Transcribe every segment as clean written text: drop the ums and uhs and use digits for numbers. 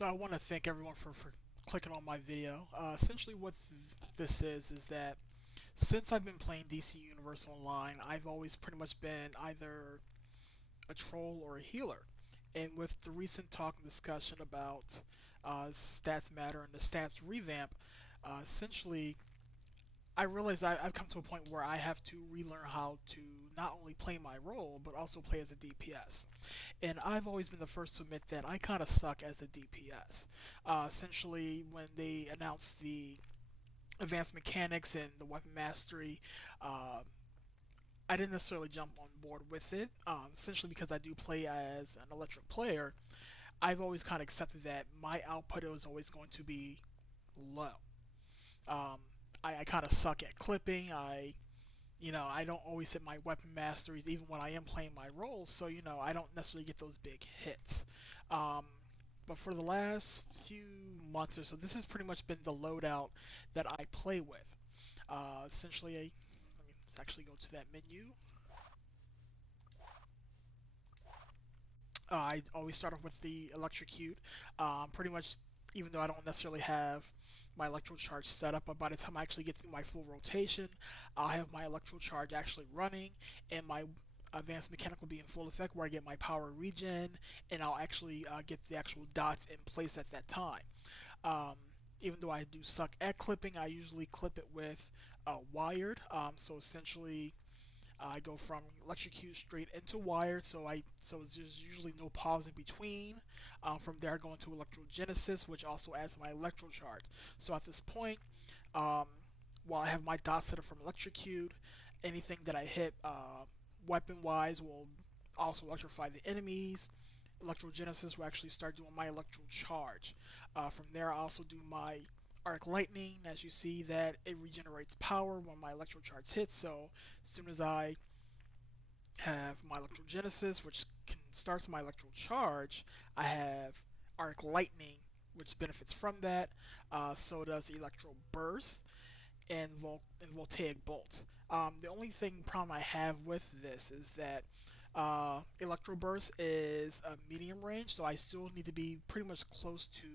So I want to thank everyone for clicking on my video. Essentially what this is that since I've been playing DC Universe Online, I've always pretty much been either a troll or a healer. And with the recent talk and discussion about Stats Matter and the Stats Revamp, essentially I realize I've come to a point where I have to relearn how to not only play my role, but also play as a DPS. And I've always been the first to admit that I kind of suck as a DPS. Essentially, when they announced the advanced mechanics and the weapon mastery, uh, I didn't necessarily jump on board with it. Essentially, because I do play as an electric player, I've always kind of accepted that my output is always going to be low. Um, I kind of suck at clipping. I don't always hit my weapon masteries even when I am playing my role, so I don't necessarily get those big hits. Um, but for the last few months or so, this has pretty much been the loadout that I play with. Essentially, let's actually go to that menu. I always start off with the electrocute. Pretty much, even though I don't necessarily have my electro charge set up, but by the time I actually get through my full rotation, I'll have my electro charge actually running, and my advanced mechanic will be in full effect, where I get my power regen, and I'll actually get the actual dots in place at that time. Um, Even though I do suck at clipping, I usually clip it with wired. So essentially, I go from electrocute straight into wired, so there's usually no pause in between. From there, I go into electrogenesis, which also adds my electro charge. So at this point, um, while I have my dot set up from electrocute, anything that I hit weapon-wise will also electrify the enemies. Electrogenesis will actually start doing my electro charge. From there, I also do my arc lightning. As you see, that it regenerates power when my electro charge hits. So as soon as I have my electrogenesis, which starts my electro charge, I have arc lightning, which benefits from that. So does electro burst and voltaic bolt. The only problem I have with this is that electro burst is a medium range, so I still need to be pretty much close to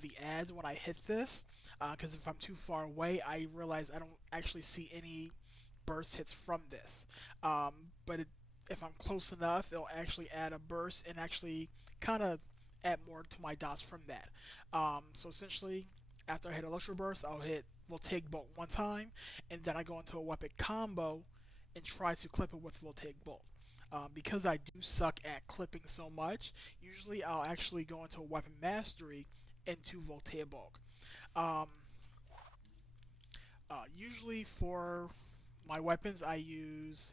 the edge when I hit this, because if I'm too far away, I realize I don't actually see any burst hits from this. But if I'm close enough, it'll actually add a burst and actually kind of add more to my dots from that. So essentially, after I hit Electro Burst, I'll hit Voltaic Bolt one time, and then I go into a weapon combo and try to clip it with Voltaic Bolt. Because I do suck at clipping so much, usually I'll actually go into a weapon mastery into Voltaic Bolt. Um, Usually for my weapons, I use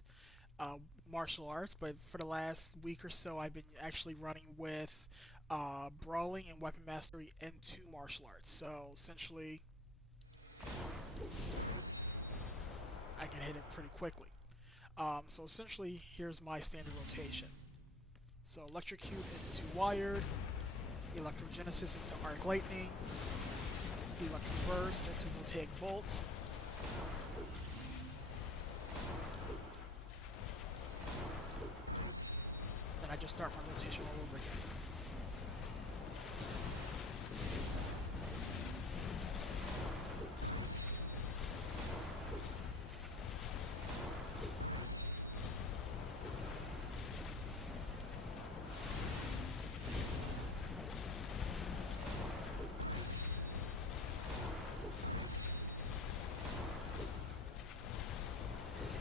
martial arts, but for the last week or so, I've been actually running with brawling and weapon mastery into martial arts. So essentially, I can hit it pretty quickly. So essentially, here's my standard rotation. So electrocute into wired, electrogenesis into arc lightning, electro burst into voltaic bolt. Then I just start my rotation all over again.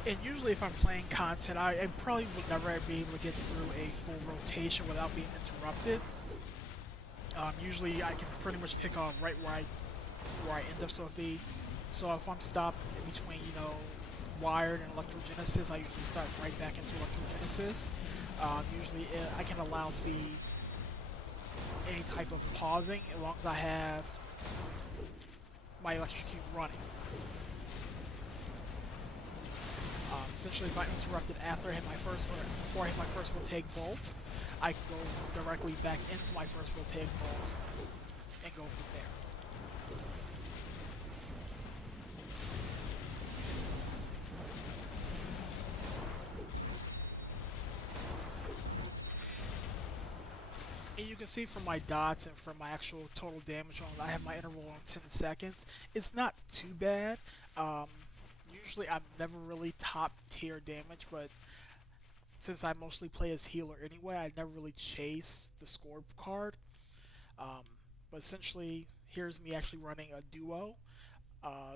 And usually if I'm playing content, I probably would never be able to get through a full rotation without being interrupted. Usually I can pretty much pick off right where I end up. So if I'm stopped in between, wired and electrogenesis, I usually start right back into electrogenesis. Usually I can allow to be any type of pausing as long as I have my electrocute running. Essentially, if I'm interrupted after I hit my first one, before I hit my first voltaic bolt, I can go directly back into my first voltaic bolt and go from there. And you can see from my dots and from my actual total damage on, I have my interval on 10 seconds. It's not too bad. Um, Usually I'm never really top tier damage, but since I mostly play as healer anyway, I never really chase the scorecard. Um, but essentially, here's me actually running a duo,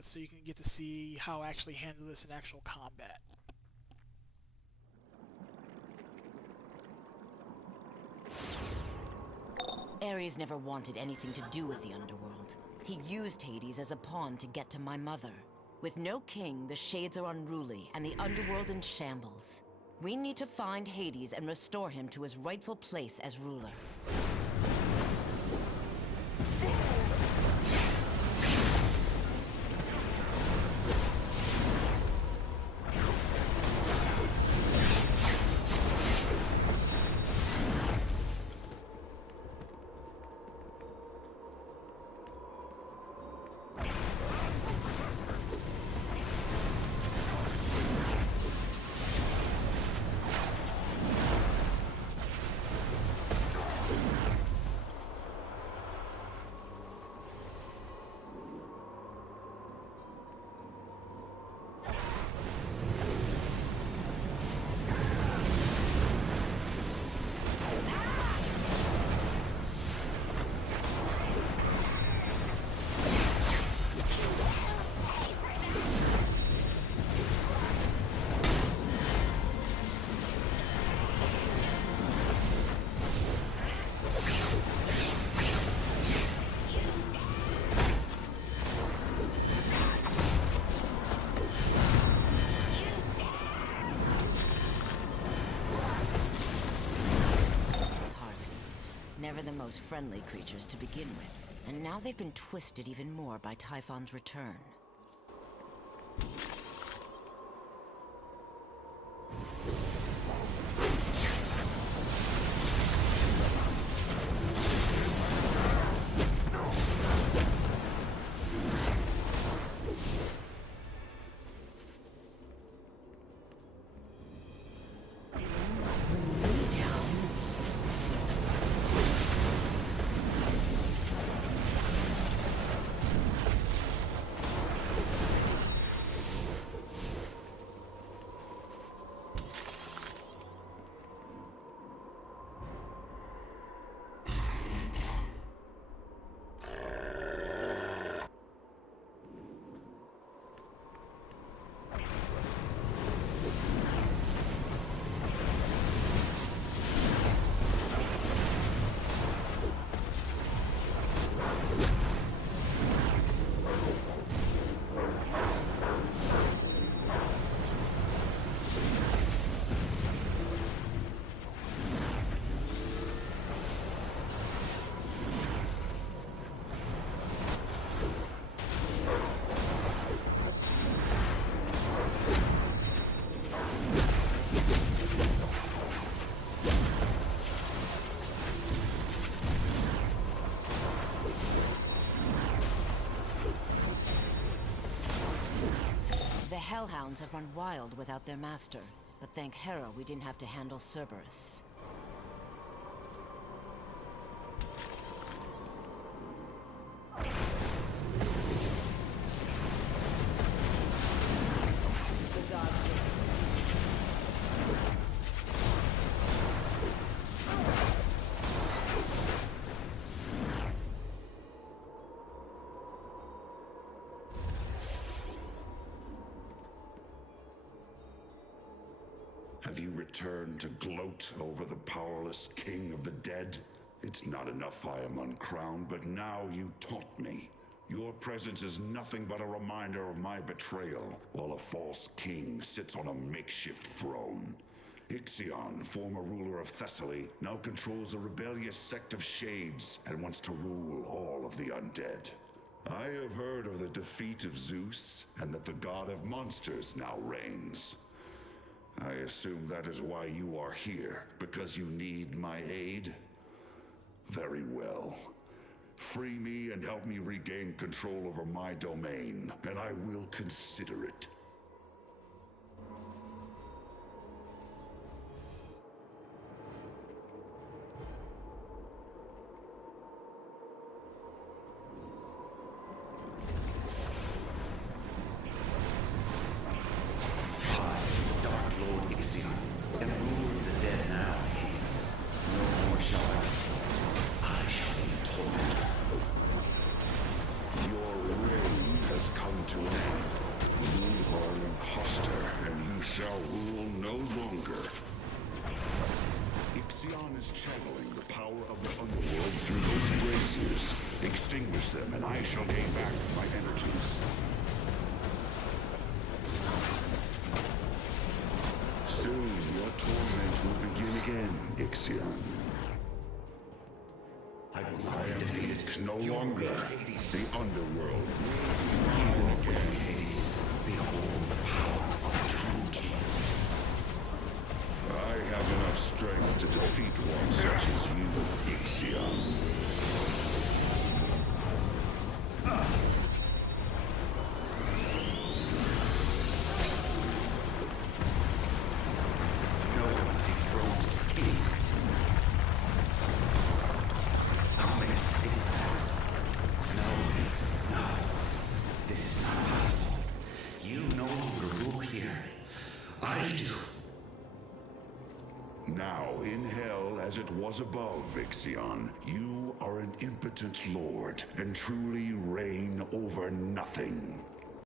so you can get to see how I actually handle this in actual combat. Ares never wanted anything to do with the underworld. He used Hades as a pawn to get to my mother. With no king, the Shades are unruly, and the underworld in shambles. We need to find Hades and restore him to his rightful place as ruler. Never the most friendly creatures to begin with. And now they've been twisted even more by Typhon's return. The Hellhounds have run wild without their master, but thank Hera we didn't have to handle Cerberus. Have you returned to gloat over the powerless king of the dead? It's not enough I am uncrowned, but now you taunt me. Your presence is nothing but a reminder of my betrayal, while a false king sits on a makeshift throne. Ixion, former ruler of Thessaly, now controls a rebellious sect of Shades and wants to rule all of the undead. I have heard of the defeat of Zeus, and that the god of monsters now reigns. I assume that is why you are here, because you need my aid? Very well. Free me and help me regain control over my domain, and I will consider it. is channeling the power of the underworld through those braziers. Extinguish them, and I shall gain back my energies. Soon your torment will begin again, Ixion. I will not be defeated. No longer the underworld. Hades, behold the power of a true king. I have enough strength to defeat one such as you, Ixion. No one dethrones the king. How may it think that? No. This is not possible. You no longer rule here. I do. Now, in hell as it was above, Ixion, you are an impotent lord, and truly reign over nothing.